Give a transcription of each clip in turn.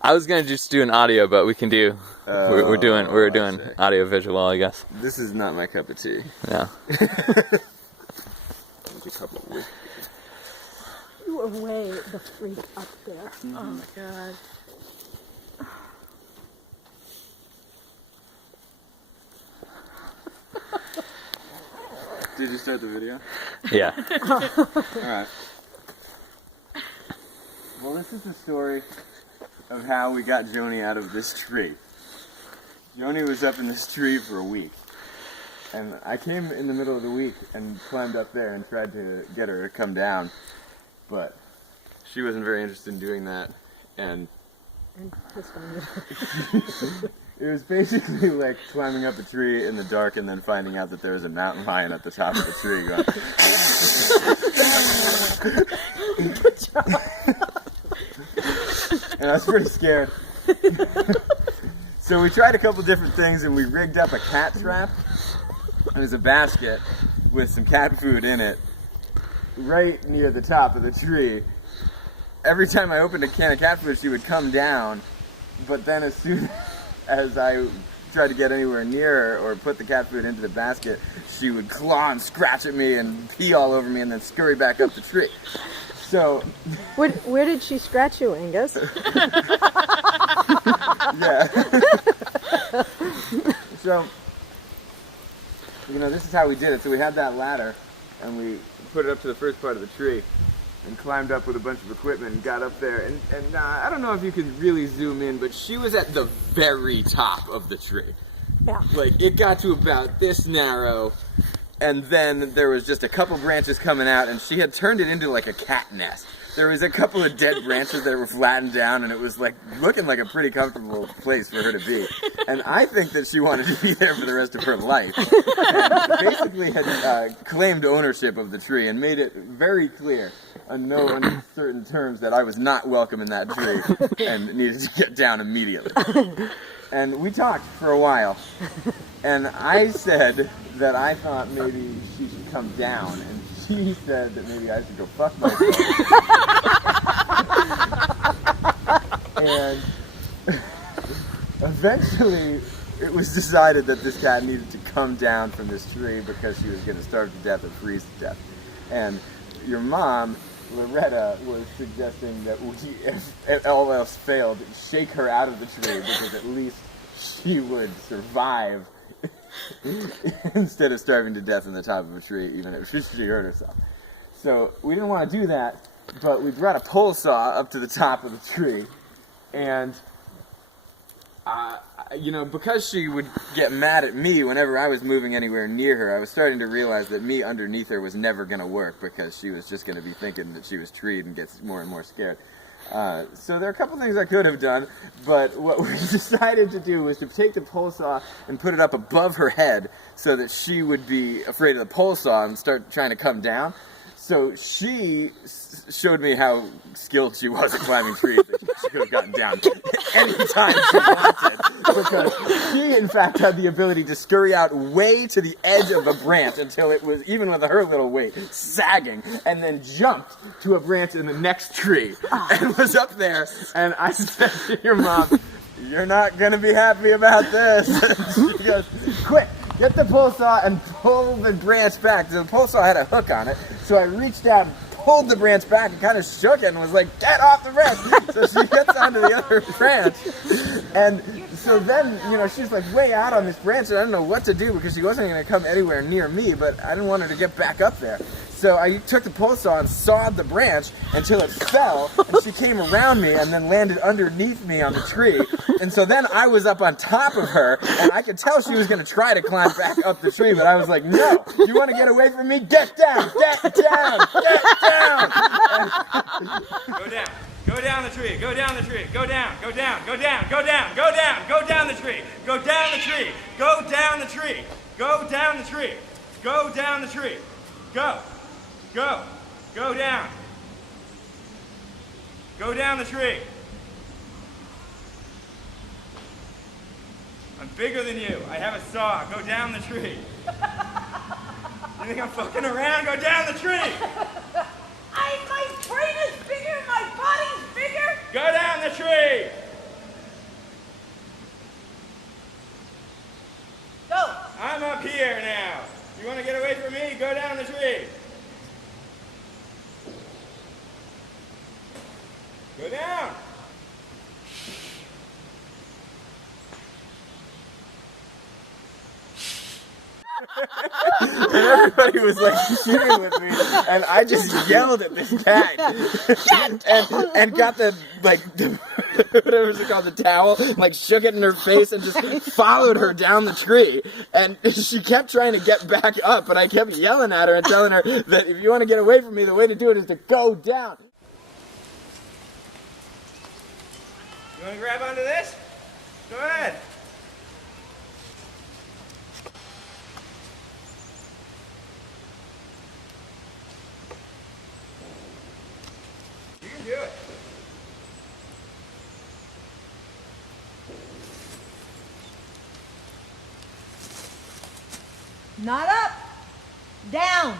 I was gonna just do an audio, but we can do. We're doing audio visual, I guess. This is not my cup of tea. No. A couple of weeks. You were way the freak up there. Oh my god. Did you start the video? Yeah. Alright. Well, this is the story of how we got Joni out of this tree. Joni was up in this tree for a week. And I came in the middle of the week and climbed up there and tried to get her to come down. But she wasn't very interested in doing that. And it was basically like climbing up a tree in the dark and then finding out that there was a mountain lion at the top of the tree going... Good job. And I was pretty scared. So we tried a couple different things and we rigged up a cat trap. It was a basket with some cat food in it right near the top of the tree. Every time I opened a can of cat food, she would come down, but then as soon as I tried to get anywhere near her or put the cat food into the basket, she would claw and scratch at me and pee all over me and then scurry back up the tree. So... Where did she scratch you, Angus? Yeah. So, you know, this is how we did it. So we had that ladder, and we put it up to the first part of the tree, and climbed up with a bunch of equipment and got up there. And I don't know if you can really zoom in, but she was at the very top of the tree. Yeah. Like, it got to about this narrow, and then there was just a couple branches coming out, and she had turned it into like a cat nest. There was a couple of dead branches that were flattened down, and it was like looking like a pretty comfortable place for her to be. And I think that she wanted to be there for the rest of her life. And basically had claimed ownership of the tree and made it very clear on no uncertain terms that I was not welcome in that tree and needed to get down immediately. And we talked for a while, and I said that I thought maybe she should come down, and she said that maybe I should go fuck myself. And eventually it was decided that this cat needed to come down from this tree because she was going to starve to death or freeze to death. And your mom, Loretta, was suggesting that we, if all else failed, shake her out of the tree because at least she would survive instead of starving to death in the top of a tree, even if she hurt herself. So we didn't want to do that, but we brought a pole saw up to the top of the tree, and you know, because she would get mad at me whenever I was moving anywhere near her, I was starting to realize that me underneath her was never going to work because she was just going to be thinking that she was treed and gets more and more scared. So there are a couple things I could have done, but what we decided to do was to take the pole saw and put it up above her head so that she would be afraid of the pole saw and start trying to come down. So she showed me how skilled she was at climbing trees. She could have gotten down anytime she wanted, because she, in fact, had the ability to scurry out way to the edge of a branch until it was, even with her little weight, sagging, and then jumped to a branch in the next tree and was up there. And I said to your mom, "You're not going to be happy about this." And she goes, "Quick, get the pole saw and pull the branch back." The pole saw had a hook on it, so I reached out, pulled the branch back, and kind of shook it and was like, "Get off the branch!" So she gets onto the other branch, and so then, you know, she's like way out on this branch, and I don't know what to do because she wasn't going to come anywhere near me, but I didn't want her to get back up there. So I took the pole saw and sawed the branch until it fell, and she came around me and then landed underneath me on the tree. And so then I was up on top of her, and I could tell she was going to try to climb back up the tree, but I was like, "No, you want to get away from me? Get down! Get down! Get down!" Go down. Go down the tree. Go down the tree. Go down. Go down. Go down. Go down. Go down. Go down the tree. Go down the tree. Go down the tree. Go down the tree. Go down the tree. Go. Go. Go down. Go down the tree. I'm bigger than you. I have a saw. Go down the tree. You think I'm fucking around? Go down the tree. My brain is bigger, my body's bigger. Go down the tree. here now. You want to get away from me? Go down the tree. Go down. And everybody was like shooting with me, and I just yelled at this cat, and got the whatever it's called, the towel, like shook it in her face and just followed her down the tree. And she kept trying to get back up, but I kept yelling at her and telling her that if you want to get away from me, the way to do it is to go down. You want to grab onto this? Go ahead. You can do it. Not up. Down.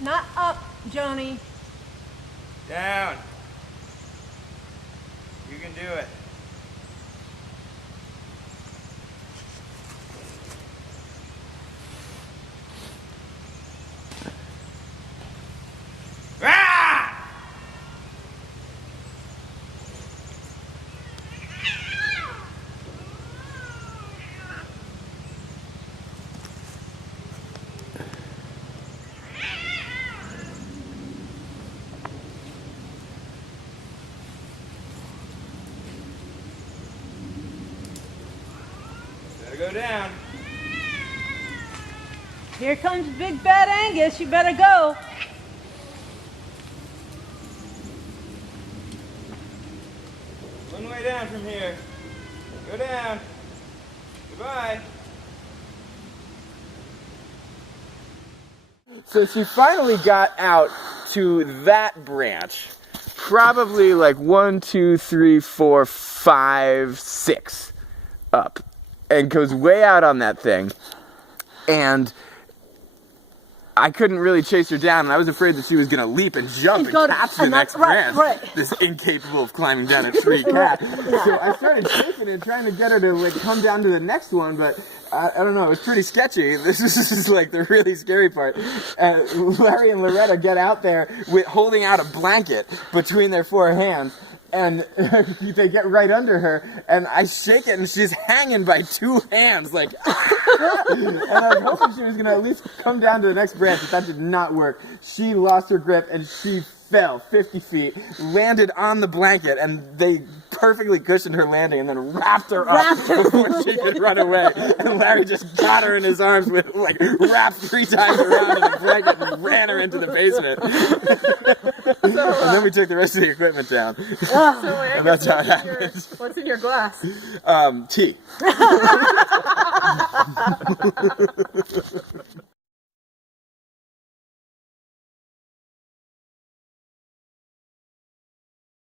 Not up, Joni. Down. You can do it. Ah! Better go down. Here comes big bad Angus. You better go. One way down from here. Go down. Goodbye. So she finally got out to that branch, probably like 1, 2, 3, 4, 5, 6 up, and goes way out on that thing. And I couldn't really chase her down, and I was afraid that she was going to leap and jump and catch the next branch. Right. This incapable of climbing down a tree cat. So I started shaking and trying to get her to like come down to the next one, but I don't know, it was pretty sketchy. This is like the really scary part. Larry and Loretta get out there holding out a blanket between their 4 hands, and they get right under her, and I shake it, and she's hanging by 2 hands, like, and I was hoping she was going to at least come down to the next branch, but that did not work. She lost her grip, and she fell 50 feet, landed on the blanket, and they perfectly cushioned her landing, and then wrapped her up before she could run away. And Larry just got her in his arms with, like, wrapped 3 times around in the blanket and ran her into the basement. And then we took the rest of the equipment down. So And that's how it happens. What's in your glass? Tea.